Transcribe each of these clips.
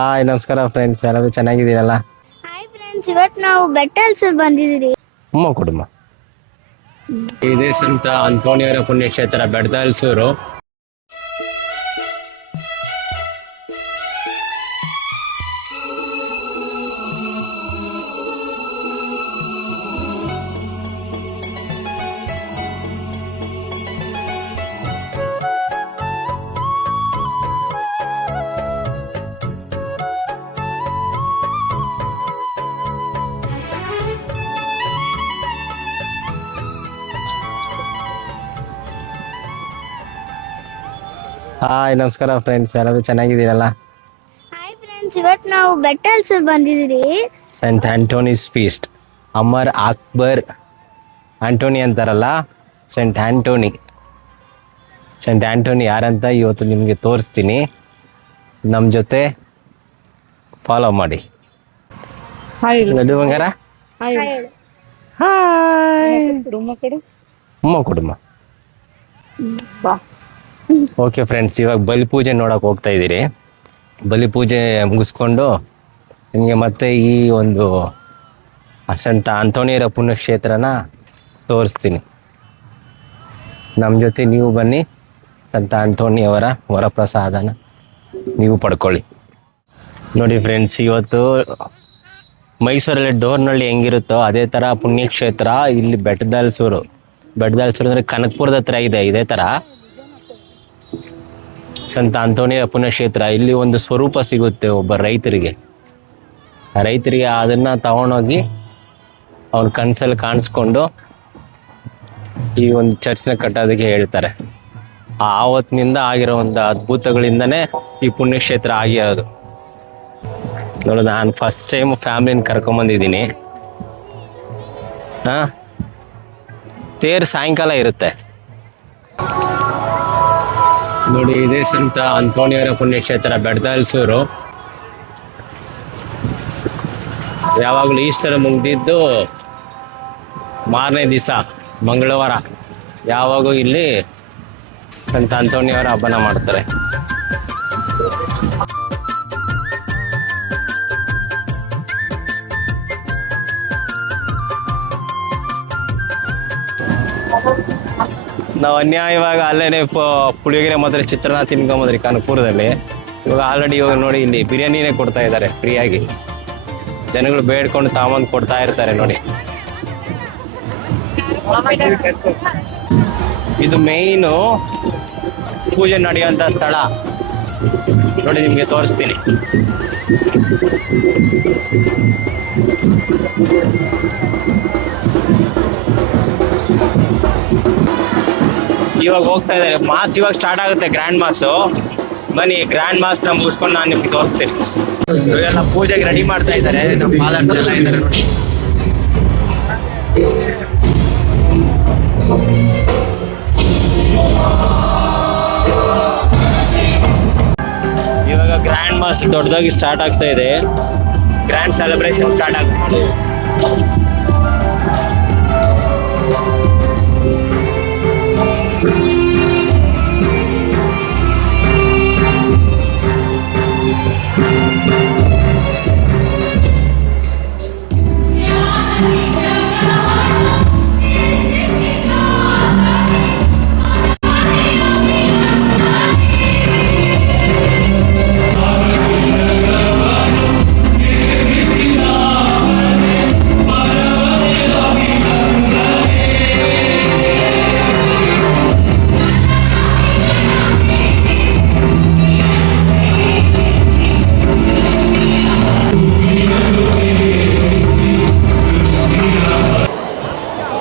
Hi ನಮಸ್ಕಾರ friends, ಎಲ್ಲರೂ ಚೆನ್ನಾಗಿದ್ದೀರಲ್ಲ? Hi friends, ಇವತ್ತು ನಾವು ಬೆಟ್ಟಲ್ಸೂರ್ ಬಂದಿದ್ದೀರಿ. ಕುಟುಂಬ ಇದೇ ಸಂತ ಅಂತೋಣಿಯವರ ಪುಣ್ಯಕ್ಷೇತ್ರ ಬೆಟ್ಟದಲ್ಸೂರು. ಹಾಯ್ ನಮಸ್ಕಾರ ಫ್ರೆಂಡ್ಸ್, ಎಲ್ಲರೂ ಚೆನ್ನಾಗಿದ್ದೀರಲ್ಲ? ಹಾಯ್ ಫ್ರೆಂಡ್ಸ್, ಇವತ್ತು ನಾವು ಬೆಟ್ಟಲ್ಸೂರ್ ಬಂದಿದ್ದೀರಿ. Saint Antony's feast. Amar Akbar Anthony ಅಂತಾರಲ್ಲ, ಸೆಂಟ್ ಆಂಟೋನಿ. ಸೆಂಟ್ ಆಂಟೋನಿ ಯಾರಂತ ಇವತ್ತು ನಿಮಗೆ ತೋರಿಸ್ತೀನಿ. ನಮ್ಮ ಜೊತೆ ಫಾಲೋ ಮಾಡಿ. ನಡು ಬಂಗಾರ. ಕುಟುಂಬ. ಓಕೆ ಫ್ರೆಂಡ್ಸ್, ಇವಾಗ ಬಲಿಪೂಜೆ ನೋಡೋಕೆ ಹೋಗ್ತಾ ಇದ್ದೀರಿ. ಬಲಿಪೂಜೆ ಮುಗಿಸ್ಕೊಂಡು ನಿಮಗೆ ಮತ್ತೆ ಈ ಒಂದು ಸಂತ ಆಂಟೋನಿಯವರ ಪುಣ್ಯಕ್ಷೇತ್ರನ ತೋರಿಸ್ತೀನಿ. ನಮ್ಮ ಜೊತೆ ನೀವು ಬನ್ನಿ, ಸಂತ ಆಂಟೋನಿಯವರ ವರಪ್ರಸಾದನ ನೀವು ಪಡ್ಕೊಳ್ಳಿ. ನೋಡಿ ಫ್ರೆಂಡ್ಸ್, ಇವತ್ತು ಮೈಸೂರಲ್ಲಿ ಡೋರ್ನಳ್ಳಿ ಹೆಂಗಿರುತ್ತೋ ಅದೇ ಥರ ಪುಣ್ಯಕ್ಷೇತ್ರ ಇಲ್ಲಿ ಬೆಟ್ಟದಲ್ಸೂರು ಅಂದರೆ ಕನಕಪುರದ ಹತ್ರ ಇದೆ. ಇದೇ ಥರ ಸಂತ ಆಂಟೋನಿಯ ಪುಣ್ಯಕ್ಷೇತ್ರ. ಇಲ್ಲಿ ಒಂದು ಸ್ವರೂಪ ಸಿಗುತ್ತೆ ಒಬ್ಬ ರೈತರಿಗೆ. ಆ ರೈತರಿಗೆ ಅದನ್ನು ತಗೊಂಡೋಗಿ ಅವ್ನ ಕನಸಲ್ಲಿ ಕಾಣಿಸ್ಕೊಂಡು ಈ ಒಂದು ಚರ್ಚ್ನ ಕಟ್ಟೋದಕ್ಕೆ ಹೇಳ್ತಾರೆ. ಆವತ್ತಿನಿಂದ ಆಗಿರೋ ಒಂದು ಅದ್ಭುತಗಳಿಂದನೇ ಈ ಪುಣ್ಯಕ್ಷೇತ್ರ ಆಗಿರೋದು. ನೋಡು, ನಾನು ಫಸ್ಟ್ ಟೈಮ್ ಫ್ಯಾಮಿಲಿನ ಕರ್ಕೊಂಬಂದಿದ್ದೀನಿ. ತೇರು ಸಾಯಂಕಾಲ ಇರುತ್ತೆ. ನೋಡಿ, ಇದೇ ಸಂತ ಆಂಟೋನಿಯವರ ಪುಣ್ಯಕ್ಷೇತ್ರ ಬೆಟ್ಟದಲ್ಸೂರು. ಯಾವಾಗಲೂ ಈಸ್ಟರ್ ಮುಗಿದಿದ್ದು ಮಾರನೇ ದಿವಸ ಮಂಗಳವಾರ ಯಾವಾಗೂ ಇಲ್ಲಿ ಸಂತ ಆಂಟೋನಿಯವರ ಹಬ್ಬನ ಮಾಡ್ತಾರೆ. ನಾವು ಅನ್ಯಾಯವಾಗ ಅಲ್ಲೇನೆ ಪುಳಿಯೋಗರೆ ಮಾತ್ರ ಚಿತ್ರಾನ್ನ ತಿನ್ಕೊಂಬಂದ್ರಿ ಕನಕಪುರದಲ್ಲಿ. ಇವಾಗ ಆಲ್ರೆಡಿ ಇವಾಗ ನೋಡಿ ಇಲ್ಲಿ ಬಿರಿಯಾನಿನೇ ಕೊಡ್ತಾ ಇದ್ದಾರೆ ಫ್ರೀಯಾಗಿ. ಜನಗಳು ಬೇಡ್ಕೊಂಡು ತಾಂಬಂದು ಕೊಡ್ತಾ ಇರ್ತಾರೆ ನೋಡಿ. ಇದು ಮೇಯ್ನು ಪೂಜೆ ನಡೆಯುವಂಥ ಸ್ಥಳ. ನೋಡಿ, ನಿಮಗೆ ತೋರಿಸ್ತೀನಿ. ಇವಾಗ ಹೋಗ್ತಾ ಇದ್ದಾರೆ. ಮಾಸ್ ಇವಾಗ ಸ್ಟಾರ್ಟ್ ಆಗುತ್ತೆ, ಗ್ರ್ಯಾಂಡ್ ಮಾಸು. ಬನ್ನಿ, ಗ್ರ್ಯಾಂಡ್ ಮಾಸ್ನ ಮುಗಿಸ್ಕೊಂಡು ನಾನು ನಿಮ್ಗೆ ತೋರಿಸ್ತೀನಿ. ಇವಾಗೆಲ್ಲ ಪೂಜೆಗೆ ರೆಡಿ ಮಾಡ್ತಾ ಇದ್ದಾರೆ. ನಮ್ಮ ಫಾದರ್ಸ್ ಎಲ್ಲ ಇದ್ದಾರೆ ನೋಡಿ. ಇವಾಗ ಗ್ರ್ಯಾಂಡ್ ಮಾಸ್ ದೊಡ್ಡದಾಗಿ ಸ್ಟಾರ್ಟ್ ಆಗ್ತಾ ಇದೆ. ಗ್ರ್ಯಾಂಡ್ ಸೆಲೆಬ್ರೇಷನ್ ಸ್ಟಾರ್ಟ್ ಆಗ್ತದೆ.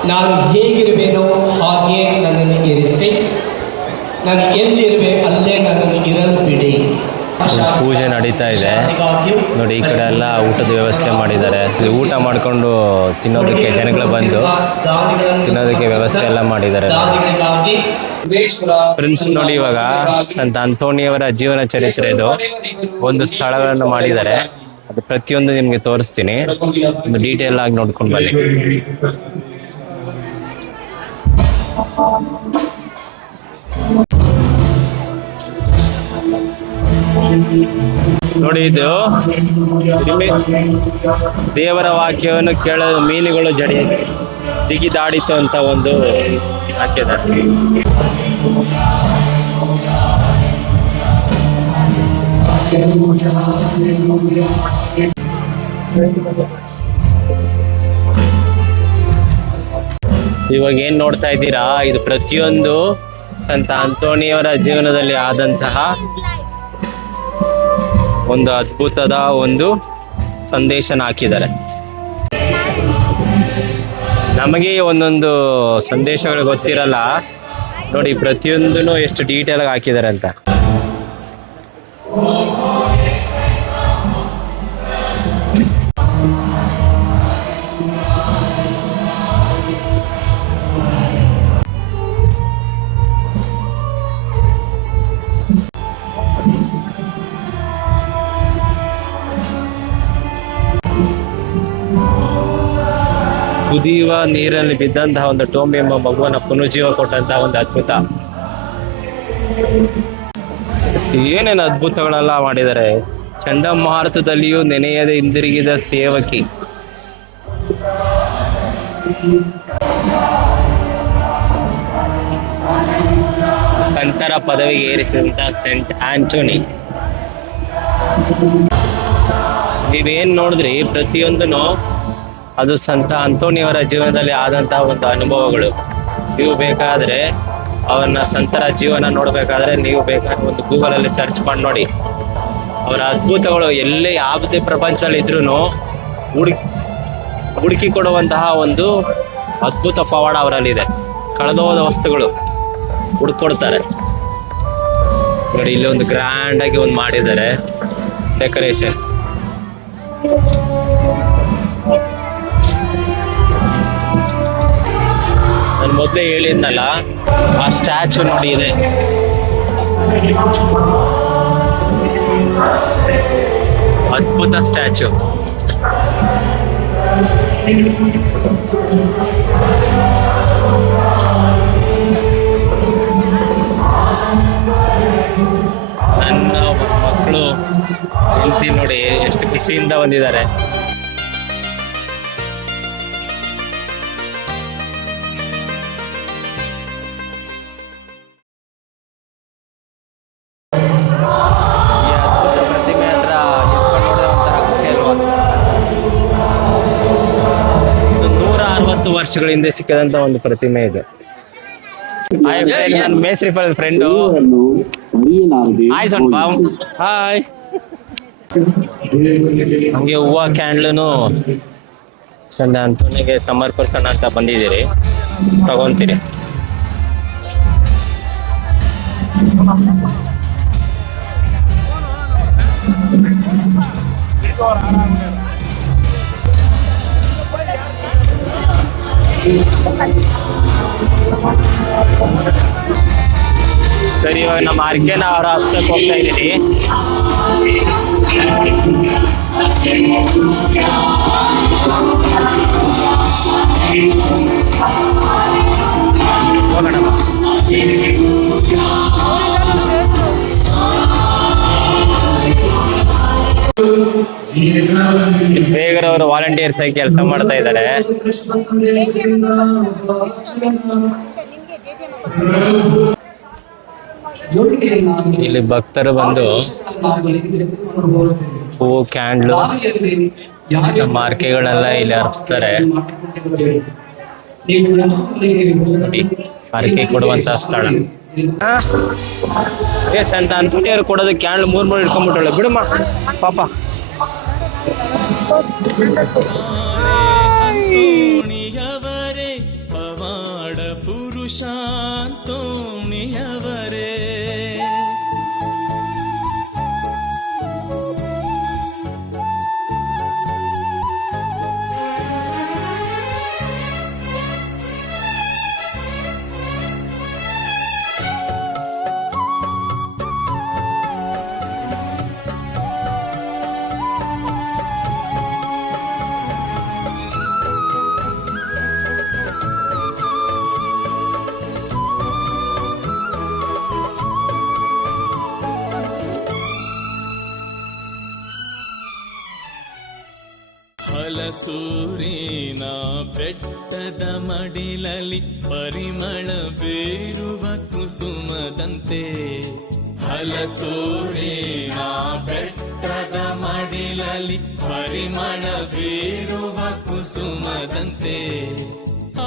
ನಾನು ಹೇಗಿರುವೆನೋ ಹಾಗೆ ನನ್ನನ್ನು ಇರಿಸಿ, ನಾನು ಎಲ್ಲಿರುವೆ ಅಲ್ಲೇ ನನ್ನನ್ನು ಇರಲು ಬಿಡಿ. ಪೂಜೆ ನಡೀತಾ ಇದೆ ನೋಡಿ. ಈ ಕಡೆ ಎಲ್ಲ ಊಟದ ವ್ಯವಸ್ಥೆ ಮಾಡಿದ್ದಾರೆ. ಊಟ ಮಾಡಿಕೊಂಡು ತಿನ್ನೋದಕ್ಕೆ ಜನಗಳು ಬಂದು ತಿನ್ನೋದಕ್ಕೆ ವ್ಯವಸ್ಥೆ ಎಲ್ಲ ಮಾಡಿದ್ದಾರೆ. ಫ್ರೆಂಡ್ಸ್ ನೋಡಿ, ಇವಾಗ ಸಂತ ಆಂಟೋನಿಯವರ ಜೀವನ ಚರಿತ್ರೆ ಇದು ಒಂದು ಸ್ಥಳಗಳನ್ನು ಮಾಡಿದ್ದಾರೆ. ಅದು ಪ್ರತಿಯೊಂದು ನಿಮಗೆ ತೋರಿಸ್ತೀನಿ. ಒಂದು ಡೀಟೇಲ್ ಆಗಿ ನೋಡ್ಕೊಂಡು ಬನ್ನಿ. ನೋಡಿ ನೋಡಿ ಇದು ದೇವರ ವಾಕ್ಯವನ್ನು ಕೇಳಲು ಮೀನುಗಳು ಜಿಗಿದಾಡಿತು ಅಂತ ಒಂದು ಹಾಕಿದ್ದಾರೆ. ಇವಾಗ ಏನ್ ನೋಡ್ತಾ ಇದ್ದೀರಾ, ಇದು ಪ್ರತಿಯೊಂದು ಸಂತ ಅಂತೋಣಿಯವರ ಜೀವನದಲ್ಲಿ ಆದಂತಹ ಒಂದು ಅದ್ಭುತದ ಒಂದು ಸಂದೇಶನ ಹಾಕಿದ್ದಾರೆ. ನಮಗೆ ಒಂದೊಂದು ಸಂದೇಶಗಳು ಗೊತ್ತಿರಲ್ಲ ನೋಡಿ, ಪ್ರತಿಯೊಂದನ್ನು ಎಷ್ಟು ಡೀಟೇಲ್ ಆಗಿ ಹಾಕಿದ್ದಾರೆ ಅಂತ. ಕುದಿಯುವ ನೀರಲ್ಲಿ ಬಿದ್ದಂತಹ ಒಂದು ಟೋಮಿ ಎಂಬ ಮಗುವನ್ನ ಪುನರ್ಜೀವ ಕೊಟ್ಟಂತಹ ಒಂದು ಅದ್ಭುತ. ಏನೇನು ಅದ್ಭುತಗಳೆಲ್ಲ ಮಾಡಿದ್ದಾರೆ. ಚಂಡಮಾರುತದಲ್ಲಿಯೂ ನೆನೆಯದೆ ಹಿಂದಿರುಗಿದ ಸೇವಕಿ, ಸಂತರ ಪದವಿಗೆ ಏರಿಸಿದಂತಹ ಸೆಂಟ್ ಆಂಟೋನಿ. ನೀವೇನ್ ನೋಡಿದ್ರಿ, ಪ್ರತಿಯೊಂದನ್ನು ಅದು ಸಂತ ಅಂತೋಣಿಯವರ ಜೀವನದಲ್ಲಿ ಆದಂತಹ ಒಂದು ಅನುಭವಗಳು. ನೀವು ಬೇಕಾದ್ರೆ ಅವನ್ನ ಸಂತರ ಜೀವನ ನೋಡ್ಬೇಕಾದ್ರೆ ನೀವು ಬೇಕಾದ್ರೆ ಒಂದು ಗೂಗಲಲ್ಲಿ ಸರ್ಚ್ ಮಾಡಿ ನೋಡಿ. ಅವರ ಅದ್ಭುತಗಳು ಎಲ್ಲೇ ಯಾವುದೇ ಪ್ರಪಂಚದಲ್ಲಿ ಇದ್ರೂ ಹುಡುಕಿ ಕೊಡುವಂತಹ ಒಂದು ಅದ್ಭುತ ಪವಾಡ ಅವರಲ್ಲಿದೆ. ಕಳೆದೋದ ವಸ್ತುಗಳು ಹುಡುಕೊಡ್ತಾರೆ ನೋಡಿ. ಇಲ್ಲಿ ಒಂದು ಗ್ರ್ಯಾಂಡ್ ಆಗಿ ಒಂದು ಮಾಡಿದ್ದಾರೆ ಡೆಕೋರೇಷನ್. ನಾನು ಮೊದಲೇ ಹೇಳಿದ್ನಲ್ಲ, ಆ ಸ್ಟ್ಯಾಚು ನೋಡಿ ಇದೆ. ಅದ್ಭುತ ಸ್ಟ್ಯಾಚು. ನನ್ನ ಮಕ್ಕಳು ಹೆಂಡತಿ ನೋಡಿ ಎಷ್ಟು ಖುಷಿಯಿಂದ ಬಂದಿದ್ದಾರೆ. ಈ ಅದ್ಭುತ ಪ್ರತಿಮೆ ಹತ್ರ ನಿಂತ್ಕೊಂಡು ನೋಡಿದ್ರೆ ಒಂಥರ ಖುಷಿ ಅಲ್ವಾ? 160 ವರ್ಷಗಳ ಹಿಂದೆ ಸಿಕ್ಕದಂತ ಒಂದು ಪ್ರತಿಮೆ ಇದೆ. ನನ್ನ ಮೇಸ್ರಿ ಫ್ರೆಂಡು. ಹಾಯ್ ಸಣ್ಣ ಬಾವು. ಹಾಯ್. ಹಂಗೆ ಹೂವು ಕ್ಯಾಂಡ್ಲೂ ಸಂತ ಅಂತೋನಿಗೆ ಸಮರ್ಪಿಸೋಣ ಅಂತ ಬಂದಿದ್ದೀರಿ, ತಗೊಂತೀರಿ. ಸರಿ, ಇವಾಗ ನಮ್ಮ ಅರ್ಕೆನ ಅವರ ಹಸ್ತಕ್ಕೆ ಹೋಗ್ತಾ ಇದ್ದೀನಿ. ಹೋಗೋಣ. ಬೇಗರವರು ವಾಲಂಟಿಯರ್ಸ್ ಆಗಿ ಕೆಲಸ ಮಾಡ್ತಾ ಇದ್ದಾರೆ. ಇಲ್ಲಿ ಭಕ್ತರು ಬಂದು ಹೂವು, ಕ್ಯಾಂಡ್ಲು, ಮಾರ್ಕೆಗಳೆಲ್ಲ ಇಲ್ಲಿ ಅರ್ಪಿಸ್ತಾರೆ. ಅರ್ಕೆ ಕೊಡುವಂತ ಸ್ಥಳ. ಸಂತ ಅಂತೋಣಿಯವರು ಕೊಡೋದು ಕ್ಯಾಂಡ್ಲು 3 ಇಟ್ಕೊಂಡ್ಬಿಟ್ಟಳೆ. ಬಿಡಮ್ಮ ಪಾಪ. ಅಂತೋಣಿಯವರೇ ಪವಾಡ ಪುರುಷಾಂತೋಣಿಯವರೇ, ಹಲಸೂರಿನ ಬೆಟ್ಟದ ಮಡಿಲಲ್ಲಿ ಪರಿಮಳ ಬೇರುವ ಕುಸುಮದಂತೆ. ಹಲಸೂರಿನ ಬೆಟ್ಟದ ಮಡಿಲಲ್ಲಿ ಪರಿಮಳ ಬೇರುವ ಕುಸುಮದಂತೆ.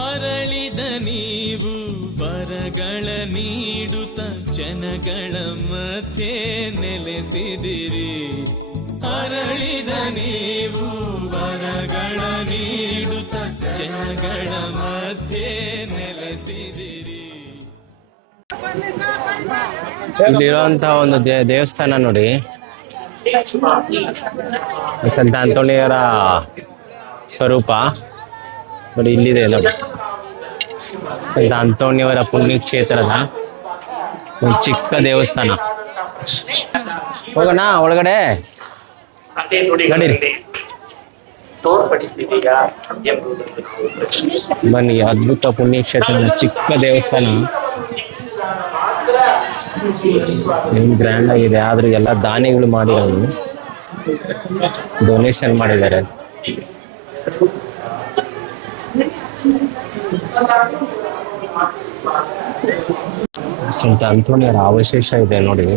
ಅರಳಿದ ನೀವು ವರಗಳ ನೀಡುತ್ತ ಜನಗಳ ಮಧ್ಯೆ ನೆಲೆಸಿದಿರಿ. ಅರಳಿದ ನೀವು ವರಗಳ ನೀಡುತ್ತ ಜನಗಳ ಮಧ್ಯೆ ನೆಲೆಸಿದಿರಿ. ಇಲ್ಲಿರುವಂತ ಒಂದು ದೇವಸ್ಥಾನ ನೋಡಿ, ಸಂತ ಅಂತೋಣಿಯವರ ಸ್ವರೂಪ ನೋಡಿ ಇಲ್ಲಿದೆ ನೋಡಿ. ಸಂತ ಅಂತೋಣಿಯವರ ಪುಣ್ಯಕ್ಷೇತ್ರದ ಒಂದು ಚಿಕ್ಕ ದೇವಸ್ಥಾನ. ಹೋಗೋಣ ಒಳಗಡೆ, ನಡೀರಿ ಬನ್ನಿ. ಅದ್ಭುತ ಪುಣ್ಯಕ್ಷೇತ್ರದ ಚಿಕ್ಕ ದೇವಸ್ಥಾನ, ಏನ್ ಗ್ರ್ಯಾಂಡ್ ಆಗಿದೆ. ಆದ್ರೂ ಎಲ್ಲ ದಾನಿಗಳು ಮಾಡಿರೋದು, ಡೊನೇಷನ್ ಮಾಡಿದ್ದಾರೆ. ಸಂತ ಅಂತೋಣಿಯವರ ಅವಶೇಷ ಇದೆ ನೋಡಿ.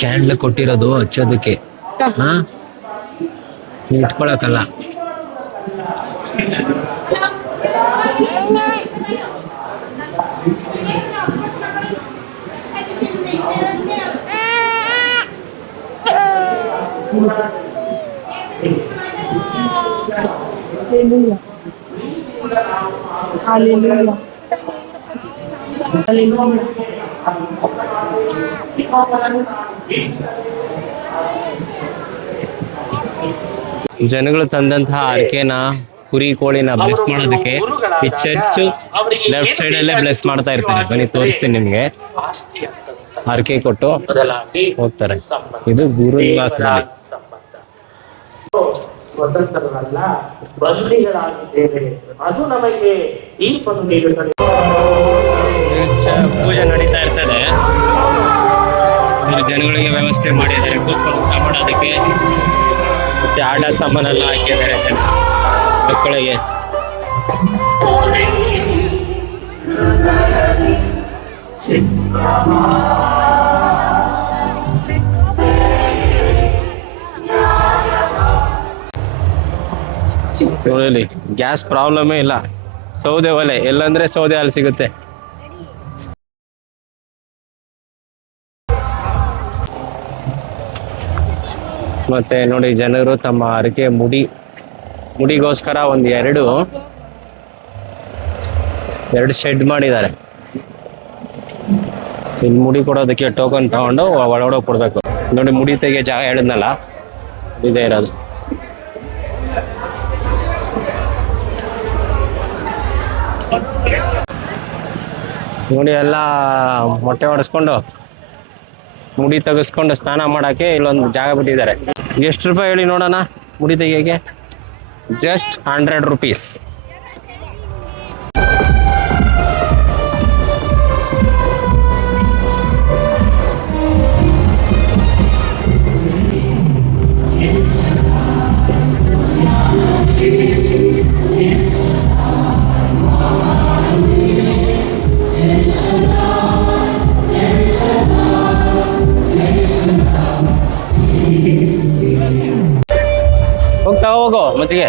ಕ್ಯಾಂಡ್ಲ್ ಕೊಟ್ಟಿರೋದು ಹಚ್ಚೋದಕ್ಕೆ, ಹಾ ಇಟ್ಕೊಳಕಲ್ಲ. Hallelujah. Hallelujah. ಜನಗಳು ತಂದಂತಹ ಅರ್ಕೆನ, ಕುರಿ ಕೋಳಿನ ಬ್ಲೆಸ್ ಮಾಡೋದಕ್ಕೆ ಈ ಚರ್ಚ್ ಲೆಫ್ಟ್ ಸೈಡ್ ಅಲ್ಲೇ ಬ್ಲೆಸ್ ಮಾಡ್ತಾ ಇರ್ತಾರೆ. ಬನ್ನಿ ತೋರಿಸ್ತೀನಿ ನಿಮ್ಗೆ. ಅರ್ಕೆ ಕೊಟ್ಟು ಹೋಗ್ತಾರೆ. ಇದು ಗುರು ನಿವಾಸದಲ್ಲಿ. ಸ್ವತಂತ್ರರಲ್ಲ, ಬಂದಿಗಳಾಗಿದ್ದೇವೆ. ಅದು ನಮಗೆ ತೀರ್ಪನ್ನು ನೀಡುತ್ತದೆ. ಪೂಜೆ ನಡೀತಾ ಇರ್ತದೆ. ಇಲ್ಲಿ ಜನಗಳಿಗೆ ವ್ಯವಸ್ಥೆ ಮಾಡಿದ್ದಾರೆ ಕೂತ್ಕೊಂಡು ಊಟ ಮಾಡೋದಕ್ಕೆ. ಮತ್ತೆ ಆಟ ಸಾಮಾನೆಲ್ಲ ಹಾಕಿದ್ದಾರೆ ಜನ ಮಕ್ಕಳಿಗೆ. ನೋಡಿ, ಗ್ಯಾಸ್ ಪ್ರಾಬ್ಲಮೇ ಇಲ್ಲ. ಸೌದೆ ಒಲೆ ಎಲ್ಲಂದ್ರೆ ಸೌದೆ ಅಲ್ಲಿ ಸಿಗುತ್ತೆ. ಮತ್ತೆ ನೋಡಿ, ಜನರು ತಮ್ಮ ಹರಕೆ ಮುಡಿಗೋಸ್ಕರ ಒಂದು ಎರಡು ಶೆಡ್ ಮಾಡಿದ್ದಾರೆ. ಇಲ್ಲಿ ಮುಡಿ ಕೊಡೋದಕ್ಕೆ ಟೋಕನ್ ತಗೊಂಡು ಒಳಗಡೆ ಕೊಡ್ಬೇಕು. ನೋಡಿ, ಮುಡಿ ತೆಗೆ ಜಾಗ ಹೇಳಿದ್ನಲ್ಲ, ಇದೇ ಇರೋದು. ನೋಡಿ, ಎಲ್ಲ ಮೊಟ್ಟೆ ಹೊಡೆಸ್ಕೊಂಡು ಮುಡಿ ತೆಗೆಸ್ಕೊಂಡು ಸ್ನಾನ ಮಾಡೋಕ್ಕೆ ಇಲ್ಲೊಂದು ಜಾಗ ಬಿಟ್ಟಿದ್ದಾರೆ. ಎಷ್ಟು ರೂಪಾಯಿ ಹೇಳಿ ನೋಡೋಣ ಮುಡಿ ತೆಗಿಯೋಕ್ಕೆ? Just 100 rupees. ಹೋಗ್ತಾ ಹೋಗೋ ಮಚ್ಚಿಗೆ.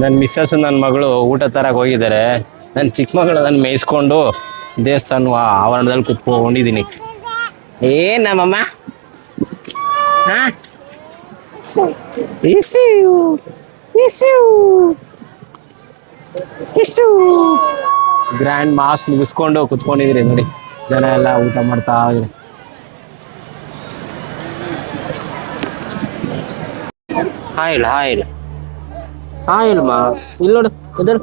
ನನ್ನ ಮಿಸ್ಸಸ್ ನನ್ನ ಮಗಳು ಊಟ ತರಕ್ಕೆ ಹೋಗಿದ್ದಾರೆ. ನನ್ನ ಚಿಕ್ಕ ಮಗಳು ನನ್ನ ಮೇಯಿಸ್ಕೊಂಡು ದೇವಸ್ಥಾನ ಆವರಣದಲ್ಲಿ ಕುತ್ಕೊಂಡಿದ್ದೀನಿ. ನಮ್ಮಮ್ಮ ಹಾ ಇಸು ಗ್ರ್ಯಾಂಡ್ ಮಾಸ್ ಮುಗಿಸ್ಕೊಂಡು ಕುತ್ಕೊಂಡಿದ್ರಿ ನೋಡಿ, ಜನ ಎಲ್ಲ ಊಟ ಮಾಡ್ತಾ ಇದ್ರಿ. ಹಾಯ್ ಹಾಯ್ ಹಾಯ್ ಮಾ, ಇಲ್ಲಿ ನೋಡು ಎದುರು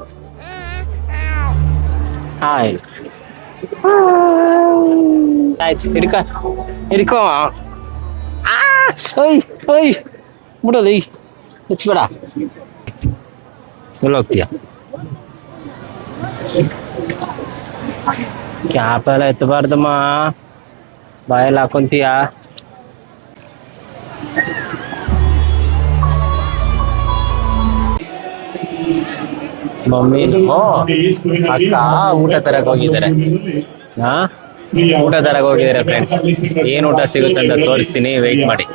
ಹಾಯ್. ಆಯ್ತು ಹಿಡ್ಕೋ ಓಯ್ ಬಿಡೋದು ಮುಚ್ಬೇಡ. ಎಲ್ಲಿ ಹೋಗ್ತೀಯ? ಕ್ಯಾಪ್ ಎಲ್ಲ ಎತ್ತಬಾರ್ದಮ್ಮ, ಬಾಯಲ್ಲಿ ಹಾಕೊಂತೀಯ. ಮಮ್ಮಿ ಅಕ್ಕ ಊಟ ತರಕ್ ಹೋಗಿದ್ದಾರೆ. ಹಾ, ಊಟ ತರಕ್ ಹೋಗಿದ್ದಾರೆ ಫ್ರೆಂಡ್ಸ್. ಏನ್ ಊಟ ಸಿಗುತ್ತೆ ಅಂತ ತೋರಿಸ್ತೀನಿ, ವೆಯ್ಟ್ ಮಾಡಿ.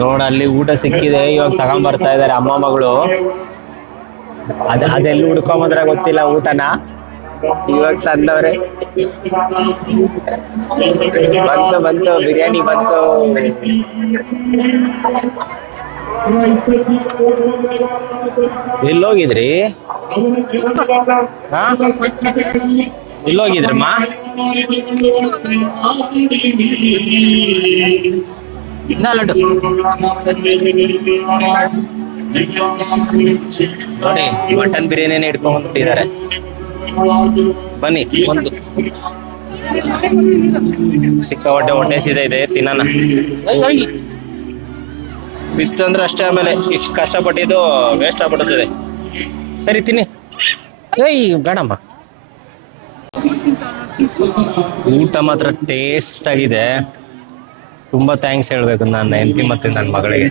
ನೋಡ, ಅಲ್ಲಿ ಊಟ ಸಿಕ್ಕಿದೆ, ಇವಾಗ ತಗೊಂಬರ್ತಾ ಇದಾರೆ ಅಮ್ಮ ಮಗಳು. ಅದೆಲ್ಲಿ ಹುಡ್ಕೊಂಬಂದ್ರೆ ಗೊತ್ತಿಲ್ಲ ಊಟನ, ಇವಾಗ ತಂದವ್ರೆ. ಬಂತು ಬಿರಿಯಾನಿ ಬಂತು. ಎಲ್ಲೋಗಿದ್ರಿ? ಎಲ್ಲೋಗಿದ್ರಮ್ಮ? ಲಡ್ಡು ನೋಡಿ, ಮಟನ್ ಬಿರಿಯಾನಿ ಇಟ್ಕೊಂಡ್ಬಿಟ್ಟಿದ್ದಾರೆ. ಬನ್ನಿ, ಒಂದು ಸಿಕ್ಕಾಪಟ್ಟೆ ಹೊಟ್ಟೆ ಸೀದಾ ಇದೆ, ತಿನ್ನೋಣ. ಬಿತ್ತಂದ್ರೆ ಅಷ್ಟೇ, ಆಮೇಲೆ ಇಷ್ಟು ಕಷ್ಟಪಟ್ಟಿದ್ದು ವೇಸ್ಟ್ ಆಗ್ಬಿಡುತ್ತದೆ. ಸರಿ ತಿನ್ನಿ. ಬೇಡಮ್ಮ. ಊಟ ಮಾತ್ರ ಟೇಸ್ಟ್ ಆಗಿದೆ. ತುಂಬಾ ಥ್ಯಾಂಕ್ಸ್ ಹೇಳ್ಬೇಕು ನನ್ನ ಹೆಂಡತಿ ಮತ್ತೆ ನನ್ನ ಮಗಳಿಗೆ.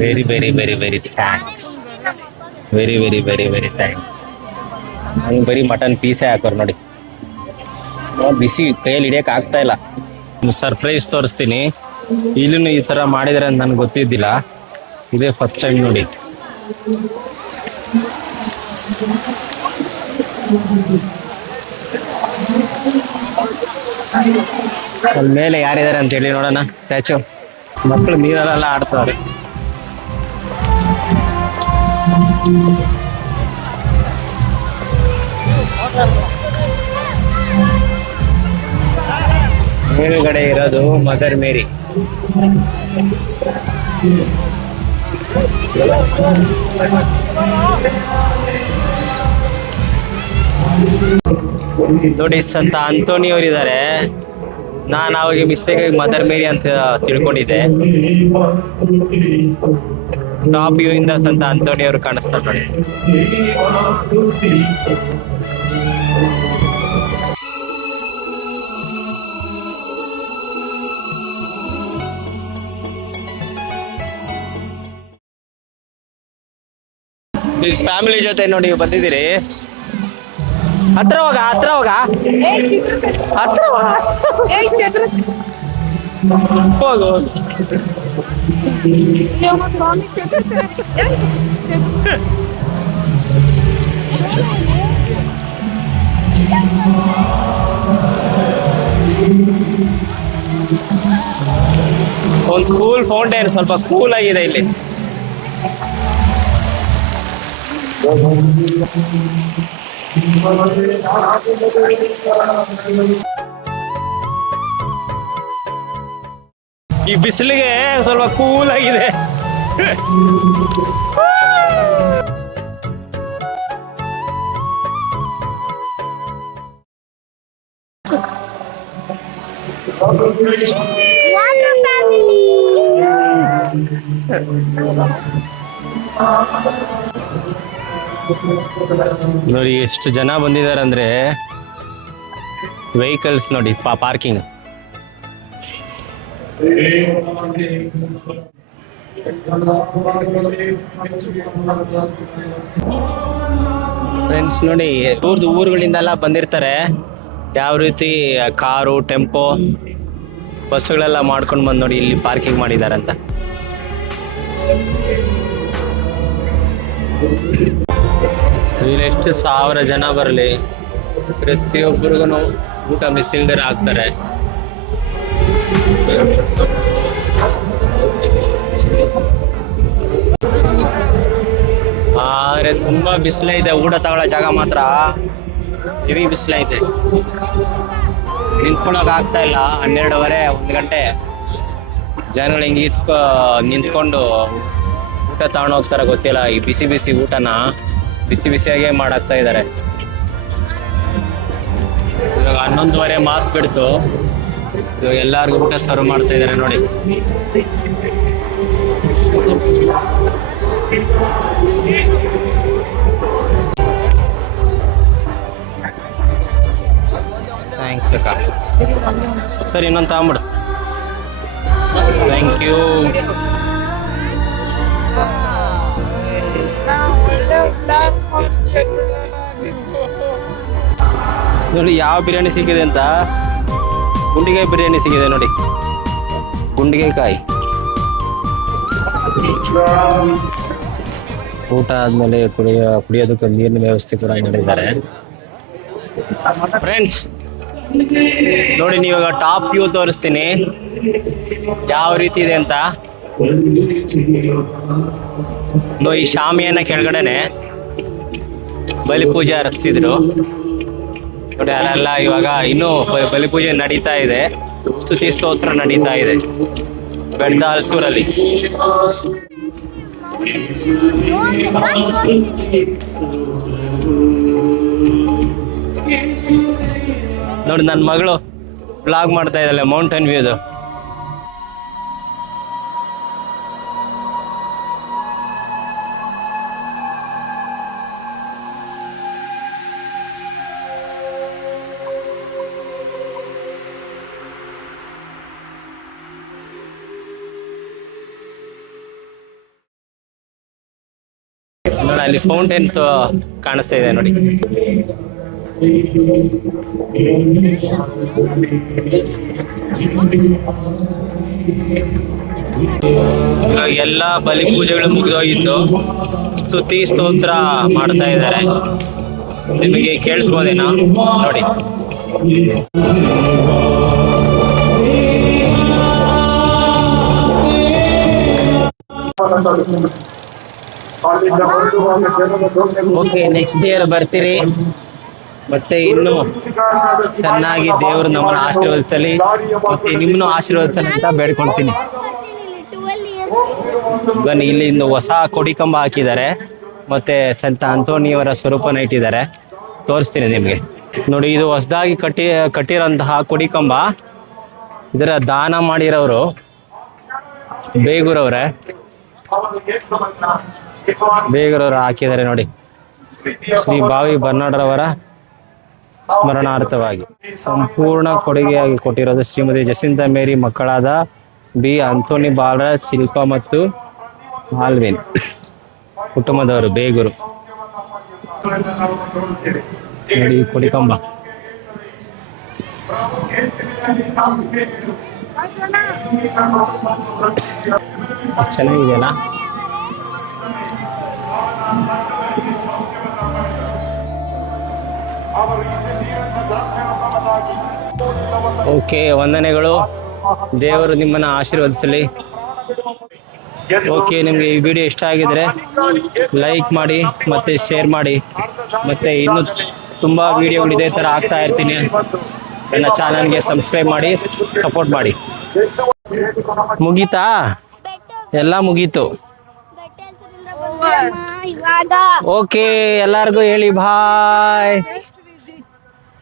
Very very very very thanks. Very very very very thanks. ನಂಗೆ ಬರೀ ಮಟನ್ ಪೀಸೇ ಹಾಕೋರು ನೋಡಿ, ಬಿಸಿ ಕೈಯಲ್ಲಿ ಹಿಡಿಯಕ್ಕೆ ಆಗ್ತಾ ಇಲ್ಲ. ಸರ್ಪ್ರೈಸ್ ತೋರಿಸ್ತೀನಿ. ಇಲ್ಲೂ ಈ ಥರ ಮಾಡಿದರೆ ಅಂತ ನನಗೆ ಗೊತ್ತಿದ್ದಿಲ್ಲ, ಇದೇ ಫಸ್ಟ್ ಟೈಮ್ ನೋಡಿ. ಅಲ್ಲಿ ಮೇಲೆ ಯಾರಿದ್ದಾರೆ ಅಂತ ಹೇಳಿ ನೋಡೋಣ. ಸ್ಟ್ಯಾಚು ಮಕ್ಕಳು ನೀರಲ್ಲೆಲ್ಲ ಆಡ್ತಾರೆ. ಮೇಲುಗಡೆ ಇರೋದು ಮದರ್ ಮೇರಿ. ನೋಡಿ, ಸಂತ ಆಂಟೋನಿ ಅವರಿದ್ದಾರೆ. ನಾನು ಅವಾಗ ಮಿಸ್ಟೇಕ್ ಆಗಿ ಮದರ್ ಮೇರಿ ಅಂತ ತಿಳ್ಕೊಂಡಿದ್ದೆ. ಟಾಪ್ ವ್ಯೂ ಇಂದ ಸಂತ ಆಂಟೋನಿ ಅವರು ಕಾಣಿಸ್ತಾರೆ ನೋಡಿ. ಫ್ಯಾಮಿಲಿ ಜೊತೆ ನೋಡಿ ಬಂದಿದ್ದೀರಿ. ಹತ್ರ ಹೋಗ ಹೋಗು. ಒಂದು ಕೂಲ್ ಫೌಂಟೇನ್, ಸ್ವಲ್ಪ ಕೂಲ್ ಆಗಿದೆ ಇಲ್ಲಿ. ಈ ಬಿಸಿಲಿಗೆ ಸ್ವಲ್ಪ ಕೂಲ್ ಆಗಿದೆ. ನೋಡಿ ಎಷ್ಟು ಜನ ಬಂದಿದ್ದಾರೆ ಅಂದ್ರೆ, ವೆಹಿಕಲ್ಸ್ ನೋಡಿ ಪಾರ್ಕಿಂಗ್. ಫ್ರೆಂಡ್ಸ್ ನೋಡಿ, ಊರುಗಳಿಂದೆಲ್ಲ ಬಂದಿರ್ತಾರೆ. ಯಾವ ರೀತಿ ಕಾರು, ಟೆಂಪೋ, ಬಸ್ಗಳೆಲ್ಲ ಮಾಡ್ಕೊಂಡು ಬಂದು ನೋಡಿ ಇಲ್ಲಿ ಪಾರ್ಕಿಂಗ್ ಮಾಡಿದ್ದಾರೆ ಅಂತ. ಇಲ್ಲಿ ಎಷ್ಟು ಸಾವಿರ ಜನ ಬರಲಿ, ಪ್ರತಿಯೊಬ್ಬರಿಗೂ ಊಟ ಮಿಸ್ ಇಲ್ದರೆ ಆಗ್ತಾರೆ. ತುಂಬಾ ಬಿಸಿಲೈತೆ, ಊಟ ತಗೊಳ್ಳೋ ಜಾಗ ಮಾತ್ರ ಹೆವಿ ಬಿಸಿಲೈತೆ. ನಿಂತ್ಕೊಳಕ್ ಆಗ್ತಾ ಇಲ್ಲ. 12:30 1 ಗಂಟೆ ಜನಗಳು ಹಿಂಗೆ ನಿಂತ್ಕೊಂಡು ಊಟ ತಗೊಂಡು ಹೋಗ್ತಾರ ಗೊತ್ತಿಲ್ಲ. ಈ ಬಿಸಿ ಬಿಸಿ ಊಟನ ಬಿಸಿ ಬಿಸಿಯಾಗೆ ಮಾಡಾಕ್ತಾ ಇದ್ದಾರೆ. ಇವಾಗ 11:30 ಮಾಸ್ ಬಿಡ್ತು. ಇವಾಗ ಎಲ್ಲಾರ್ಗು ಊಟ ಸರ್ವ್ ಮಾಡ್ತಾ ಇದ್ದಾರೆ ನೋಡಿ. ಥ್ಯಾಂಕ್ಸ್ ಅಕ್ಕ. ಸರಿ, ಇನ್ನೊಂದು ತಗೊಂಬಿಡು. Thank you. ನೋಡಿ ಯಾವ ಬಿರಿಯಾನಿ ಸಿಕ್ಕಿದೆ ಅಂತ. ಗುಂಡಿಗೆ ಬಿರಿಯಾನಿ ಸಿಗಿದೆ ನೋಡಿ, ಗುಂಡಿಗೆಕಾಯಿ. ಊಟ ಆದ್ಮೇಲೆ ಕುಡಿಯೋದಕ್ಕೆ ನೀರಿನ ವ್ಯವಸ್ಥೆ ಕೂಡ ಮಾಡಿದ್ದಾರೆ ಫ್ರೆಂಡ್ಸ್. ನೋಡಿ, ನೀವಾಗ ಟಾಪ್ ವ್ಯೂ ತೋರಿಸ್ತೀನಿ ಯಾವ ರೀತಿ ಇದೆ ಅಂತ. ಈ ಶಾಮಿಯಾನ ಕೆಳಗಡೆನೆ ಬಲಿಪೂಜೆ ಅರ್ಪಿಸಿದ್ರು ನೋಡಿ. ಅಲ್ಲೆಲ್ಲ ಇವಾಗ ಇನ್ನೂ ಬಲಿಪೂಜೆ ನಡೀತಾ ಇದೆ, ಸ್ತುತಿ ಸ್ತೋತ್ರ ನಡೀತಾ ಇದೆ ಬೆಟ್ಟ ಹಲ್ಸೂರಲ್ಲಿ. ನೋಡಿ, ನನ್ನ ಮಗಳು ವ್ಲಾಗ್ ಮಾಡ್ತಾ ಇದ್ದಾಳೆ ಮೌಂಟೇನ್ ವ್ಯೂದು. ನೋಡಿ, ಅಲ್ಲಿ ಫೌಂಟೇನ್ ಕಾಣಿಸ್ತಾ ಇದೆ ನೋಡಿ. ಇವಾಗ ಎಲ್ಲ ಬಲಿ ಪೂಜೆಗಳು ಮುಗಿದೋಗಿದ್ದು ಸ್ತುತಿ ಸ್ತೋತ್ರ ಮಾಡ್ತಾ ಇದ್ದಾರೆ. ನಿಮಗೆ ಕೇಳಿಸ್ಬೋದೇನಾ ನೋಡಿ. ಓಕೆ, ನೆಕ್ಸ್ಟ್ ಇಯರ್ ಬರ್ತೀರಿ. ಮತ್ತೆ ಇನ್ನು ಚೆನ್ನಾಗಿ ದೇವರು ನಮ್ಮನ್ನು ಆಶೀರ್ವದಿಸಲಿ, ಮತ್ತೆ ನಿಮ್ಮನ್ನು ಆಶೀರ್ವದಿಸಲಿ ಅಂತ ಬೇಡ್ಕೊಳ್ತೀನಿ. ಬನ್ನಿ, ಇಲ್ಲಿ ಇನ್ನು ಹೊಸ ಕೊಡಿ ಕಂಬ ಹಾಕಿದ್ದಾರೆ, ಮತ್ತೆ ಸಂತ ಅಂತೋನಿಯವರ ಸ್ವರೂಪನ ಇಟ್ಟಿದ್ದಾರೆ. ತೋರಿಸ್ತೀನಿ ನಿಮಗೆ ನೋಡಿ. ಇದು ಹೊಸದಾಗಿ ಕಟ್ಟಿರೋಂತಹ ಕೊಡಿ ಕಂಬ. ಇದರ ದಾನ ಮಾಡಿರೋರು ಬೇಗೂರವ್ರೆ, ಬೇಗೂರವರು ಹಾಕಿದ್ದಾರೆ ನೋಡಿ. ಶ್ರೀ ಬಾವಿ ಬರ್ನಾಡ್ರವರ ಸ್ಮರಣಾರ್ಥವಾಗಿ ಸಂಪೂರ್ಣ ಕೊಡುಗೆಯಾಗಿ ಕೊಟ್ಟಿರೋದು ಶ್ರೀಮತಿ ಜಸಿಂತಾ ಮೇರಿ ಮಕ್ಕಳಾದ ಬಿ ಅಂತೋನಿ ಬಾಲರಾಜ್, ಶಿಲ್ಪಾ ಮತ್ತು ಆಲ್ವಿನ್ ಕುಟುಂಬದವರು ಬೇಗೂರು. ನೋಡಿ ಕೊಡಿ ಕಂಬ ಚೆನ್ನಾಗಿದೆಯಲ್ಲ. ಓಕೆ, ವಂದನೆಗಳು. ದೇವರು ನಿಮ್ಮನ್ನು ಆಶೀರ್ವದಿಸಲಿ. ಓಕೆ, ನಿಮಗೆ ಈ ವಿಡಿಯೋ ಇಷ್ಟ ಆಗಿದ್ರೆ ಲೈಕ್ ಮಾಡಿ ಮತ್ತು ಶೇರ್ ಮಾಡಿ. ಮತ್ತು ಇನ್ನೂ ತುಂಬ ವಿಡಿಯೋಗಳು ಇದೇ ಥರ ಆಗ್ತಾ ಇರ್ತೀನಿ. ನನ್ನ ಚಾನಲ್ಗೆ ಸಬ್ಸ್ಕ್ರೈಬ್ ಮಾಡಿ, ಸಪೋರ್ಟ್ ಮಾಡಿ. ಮುಗೀತಾ? ಎಲ್ಲ ಮುಗೀತು. ಓಕೆ, ಎಲ್ಲರಿಗೂ ಹೇಳಿ ಬಾಯ್.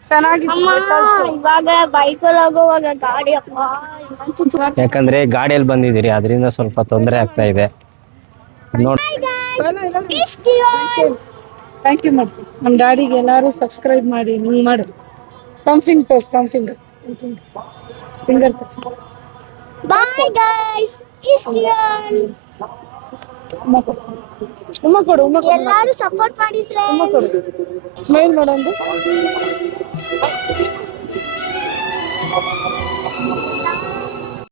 ಇವಾಗ ಬೈಕಲ್ಲಿ ಹೋಗುವಾಗ ಗಾಡಿ ಯಾಕಂದ್ರೆ ಗಾಡಿಯಲ್ಲಿ ಬಂದಿದ್ದೀರಿ, ಅದರಿಂದ ಸ್ವಲ್ಪ ತೊಂದರೆ ಆಗ್ತಾ ಇದೆ ನೋಡಿ. ಥ್ಯಾಂಕ್ ಯು ಮಾಡಿ ನಮ್ಮ ಡ್ಯಾಡಿಗೆ ಎಲ್ಲರೂ ಸಬ್ಸ್ಕ್ರೈಬ್ ಮಾಡಿ. ನೀವು ಮಾಡು. ಕಂಫಿಂಗ್ ತೋರ್ಸ್, ಕಂಫಿಂಗರ್ ತೋರ್ಸ್. ಬಾಯ್ ಗೈಸ್, ಉಮ್ಮ ಕೊಡು. ಎಲ್ಲರೂ ಸಪೋರ್ಟ್ ಮಾಡಿ ಫ್ರೆಂಡ್ಸ್. ಸ್ಮೈಲ್ ಮಾಡೋದು.